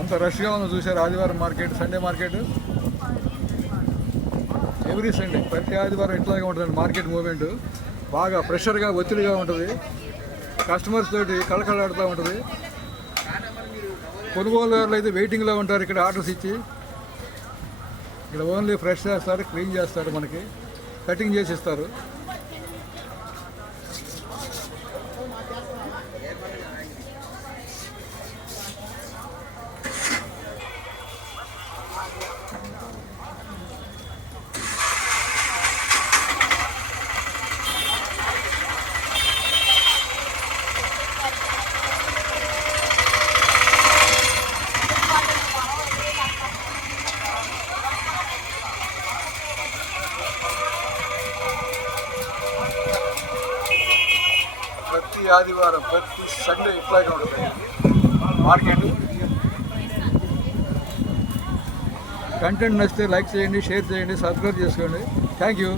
ఎంత రష్గా ఉందో చూసారు. ఆదివారం market, Sunday market, every Sunday ప్రతి ఆదివారం ఇట్లాగే ఉంటుంది మార్కెట్ మూవ్మెంట్. బాగా ప్రెషర్గా, ఒత్తిడిగా ఉంటుంది. కస్టమర్స్ తోటి కళకళలాడుతూ ఉంటుంది. కొనుగోలుదారులు అయితే వెయిటింగ్లో ఉంటారు ఇక్కడ ఆర్డర్స్ ఇచ్చి. ఇక్కడ ఓన్లీ ఫ్రెష్ చేస్తారు, క్లీన్ చేస్తారు, మనకి కటింగ్ చేసి ఇస్తారు. ప్రతి ఆదివారం, ప్రతి సండే ఇట్లాగే ఉంటుంది మార్కెట్. కంటెంట్ నచ్చితే లైక్ చేయండి, షేర్ చేయండి, సబ్స్క్రైబ్ చేసుకోండి. Thank you.